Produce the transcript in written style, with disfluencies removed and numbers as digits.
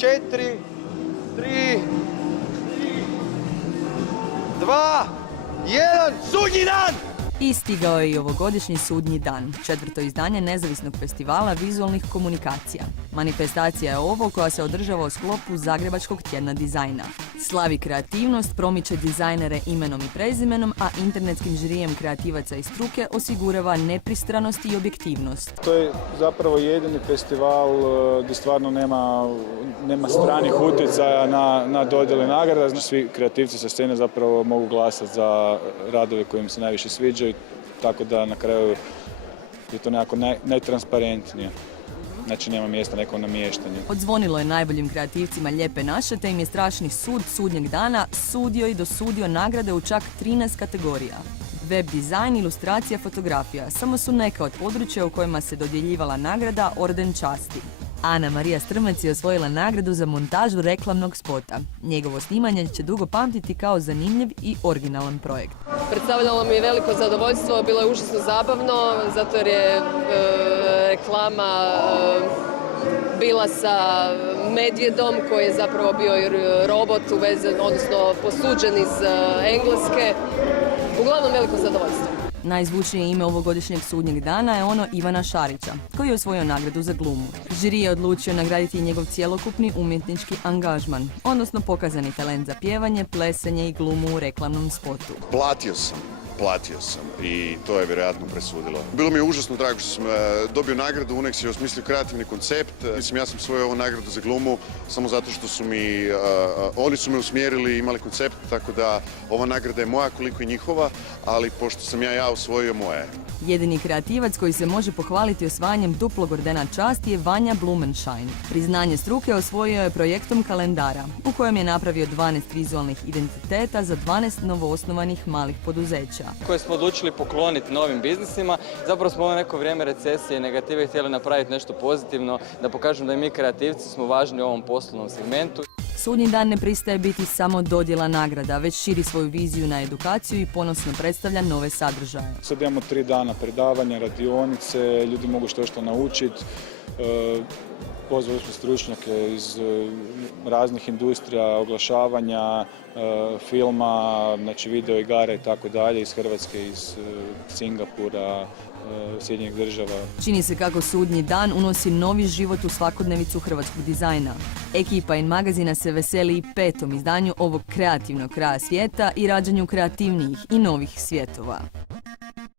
4, 3, 2, 1, sudnji dan! I stigao je i ovogodišnji sudnji dan, 4. izdanje nezavisnog festivala vizualnih komunikacija. Manifestacija je ovo koja se održava u sklopu Zagrebačkog tjedna dizajna. Slavi kreativnost, promiče dizajnere imenom i prezimenom, a internetskim žirijem kreativaca i struke osigurava nepristranost i objektivnost. To je zapravo jedini festival gdje stvarno nema stranih utjecaja na dodjele nagrada. Znači, svi kreativci sa scene zapravo mogu glasati za radove koji im se najviše sviđaju, tako da na kraju je to nekako najtransparentnije. Znači nema mjesta nekom namještanju. Odzvonilo je najboljim kreativcima Lijepe naše, te im je strašni sud sudnjeg dana sudio i dosudio nagrade u čak 13 kategorija. Web dizajn, ilustracija, fotografija samo su neka od područja u kojima se dodjeljivala nagrada Orden časti. Ana Marija Strmac je osvojila nagradu za montažu reklamnog spota. Njegovo snimanje će dugo pamtiti kao zanimljiv i originalan projekt. Predstavljalo mi je veliko zadovoljstvo, bilo je užasno zabavno, zato jer je reklama bila sa medvjedom koji je zapravo bio robot uvezen, odnosno posuđen iz Engleske. Uglavnom veliko zadovoljstvo. Najzvučnije ime ovogodišnjeg sudnjeg dana je ono Ivana Šarića, koji je osvojio nagradu za glumu. Žiri je odlučio nagraditi njegov cjelokupni umjetnički angažman, odnosno pokazani talent za pjevanje, plesanje i glumu u reklamnom spotu. Platio sam i to je vjerojatno presudilo. Bilo mi je užasno drago što sam dobio nagradu, Unex je osmislio kreativni koncept. Mislim, ja sam svoju ovu nagradu za glumu samo zato što su oni su me usmjerili, imali koncept, tako da ova nagrada je moja koliko i njihova, ali pošto sam ja osvojio, moja je. Jedini kreativac koji se može pohvaliti osvajanjem duplog ordena časti je Vanja Blumenschein. Priznanje struke osvojio je projektom kalendara, u kojem je napravio 12 vizualnih identiteta za 12 novoosnovanih malih poduzeća. Koje smo odlučili pokloniti novim biznisima. Zapravo smo u neko vrijeme recesije i negative htjeli napraviti nešto pozitivno, da pokažemo da i mi kreativci smo važni u ovom poslovnom segmentu. Sudnji dan ne pristaje biti samo dodjela nagrada, već širi svoju viziju na edukaciju i ponosno predstavlja nove sadržaje. Sad imamo 3 dana predavanja, radionice, ljudi mogu što naučiti. Pozvali smo stručnjake iz raznih industrija, oglašavanja, filma, znači video igara i tako dalje, iz Hrvatske, iz Singapura, Sjedinjenih Država. Čini se kako sudnji dan unosi novi život u svakodnevicu hrvatskog dizajna. Ekipa In magazina se veseli i 5. izdanju ovog kreativnog kraja svijeta i rađanju kreativnijih i novih svjetova.